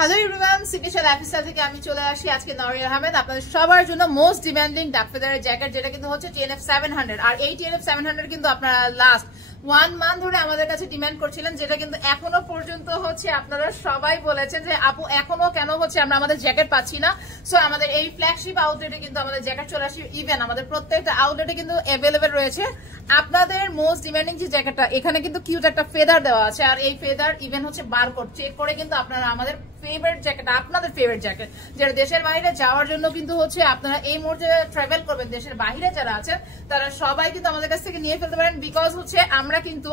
Hello everyone, signature lifestyle থেকে আমি চলে আসি আজকে নরিয়া আহমেদ আপনাদের সবার জন্য মোস্ট ডিমান্ডিং ডাক ফেদারের জ্যাকেট, যেটা কিন্তু হচ্ছে TNF 700। আর এই TNF 700 কিন্তু আপনারা লাস্ট 1 মান্থ ধরে আমাদের কাছে ডিমান্ড করছিলেন, যেটা কিন্তু এখনো পর্যন্ত হচ্ছে আপনারা সবাই বলেছেন যে আপু এখনো কেন হচ্ছে আমরা আমাদের জ্যাকেট পাচ্ছি না। সো আমাদের এই ফ্ল্যাগশিপ আউটলেটে কিন্তু আমাদের জ্যাকেট চলে আসে, ইভেন আমাদের প্রত্যেকটা আউটলেটে কিন্তু অ্যাভেলেবেল রয়েছে আপনাদের মোস্ট ডিমান্ডিং যে জ্যাকেটটা। এখানে কিন্তু কিউট একটা ফেদার দেওয়া আছে, আর এই ফেদার ইভেন হচ্ছে বারকোড চেক করে কিন্তু আপনারা আমাদের ফেভারিট জ্যাকেট, আপনাদের ফেভারিট জ্যাকেট যেটা দেশের বাইরে যাওয়ার জন্য কিন্তু হচ্ছে আপনারা এই মুহূর্তে ট্রাভেল করবেন, দেশের বাইরে যারা আছেন তারা সবাই কিন্তু আমাদের কাছ থেকে নিয়ে ফেলতে পারেন। বিকজ হচ্ছে আমরা কিন্তু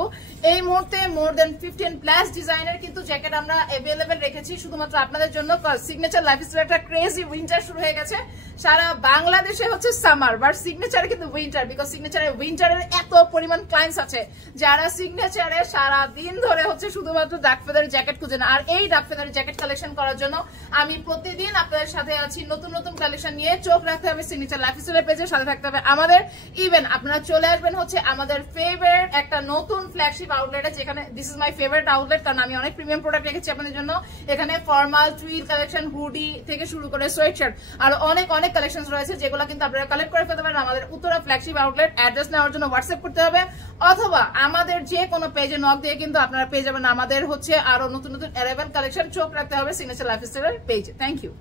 এই মুহূর্তে মোর দেন 15+ ডিজাইনের কিন্তু জ্যাকেট আমরা অ্যাভেলেবেল রেখেছি শুধুমাত্র আপনাদের জন্য। সিগনেচার লাইফস্টাইল একটা ক্রেজি উইন্টার শুরু হয়ে গেছে, সারা বাংলাদেশে হচ্ছে সামার, বাট সিগনেচারে কিন্তু উইন্টার। বিকজ সিগনেচারে উইন্টারের এত পরিমাণ ক্লায়েন্টস আছে যারা সিগনেচারে সারা দিন ধরে হচ্ছে শুধুমাত্র ডাক ফেদার জ্যাকেট খুঁজে না। আর এই ডাক ফেদার জ্যাকেট কালেকশন করার জন্য আমি প্রতিদিন আপনাদের সাথে আছি নতুন নতুন কালেকশন নিয়ে। চোখ রাখতে হবে সিগনেচার লাইফস্টাইলের পেজের সাথে, থাকতে হবে আমাদের। ইভেন আপনারা চলে আসবেন হচ্ছে আমাদের ফেভারিট একটা নতুন ফ্ল্যাগশিপ আউটলেটে, যেখানে this is my favourite outlet, কারণ আমি অনেক প্রিমিয়াম প্রোডাক্ট রেখেছি আপনাদের জন্য। এখানে ফর্মাল টুইল কালেকশন, হুডি থেকে শুরু করে সোয়েটশার্ট আর অনেক অনেক কালেকশন রয়েছে, যেগুলো কিন্তু আপনারা কালেক্ট করে ফেলতে পারেন আমাদের উত্তরা ফ্ল্যাগশিপ আউটলেট। অ্যাড্রেস নেওয়ার জন্য হোয়াটসঅ্যাপ করতে হবে, অথবা আমাদের যে কোনো পেজে নক দিয়ে কিন্তু আপনারা পেয়ে যাবেন আমাদের হচ্ছে আরো নতুন নতুন অ্যারাইভাল কালেকশন। চোখ রাখতে হবে সিগনেচার লাইফস্টাইলের পেজে। Thank you.